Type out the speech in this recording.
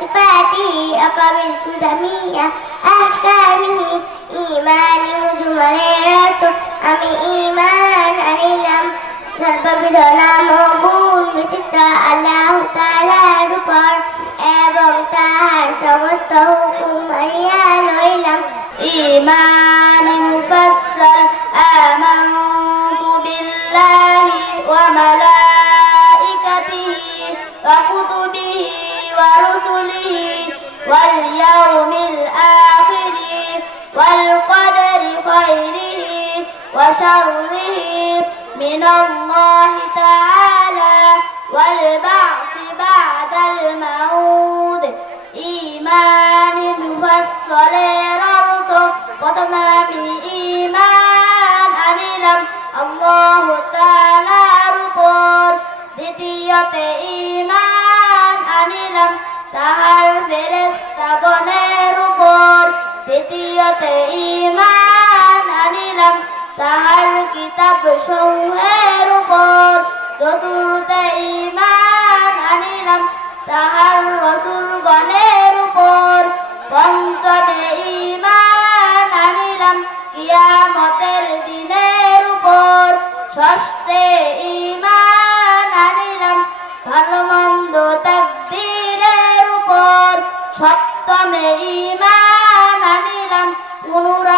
وصفاته أقبلت جميع أحكامه إيماني مجملات আমি ঈমান আনিলাম সর্ববিধ নাম ও গুণ বিশিষ্ট আল্লাহ তাআলার উপর এবং তাহার সমস্ত হুকুম মানিয়া লইলাম ঈমানি মুফাসসাল আমানতু বিল্লাহি ওয়া মালাইকাতিহি ওয়া কুতুবিহি ওয়া রুসুলিহি ওয়াল ইয়াউমিল আখিরি ওয়াল কদরি খায়রিহি ওয়া শাররিহি من الله تعالى والبعث بعد الموت إيمان مفصل ررط وتمام إيمان أنيلم الله تعالى ربور দ্বিতীয়তে ঈমান আনিলাম তাহার ফেরেশতাগণের উপর তৃতীয়তে ঈমান আনিলাম তাহার কিতাব সমূহের উপর চতুর্থে ঈমান আনিলাম তাহার রাসূলগণের উপর পঞ্চমে ঈমান আনিলাম কিয়ামতের দিনের উপর ষষ্ঠে ঈমান আনিলাম ভালো মন্দ তাকদীরের উপর সপ্তমে ঈমান আনিলাম পুনরায়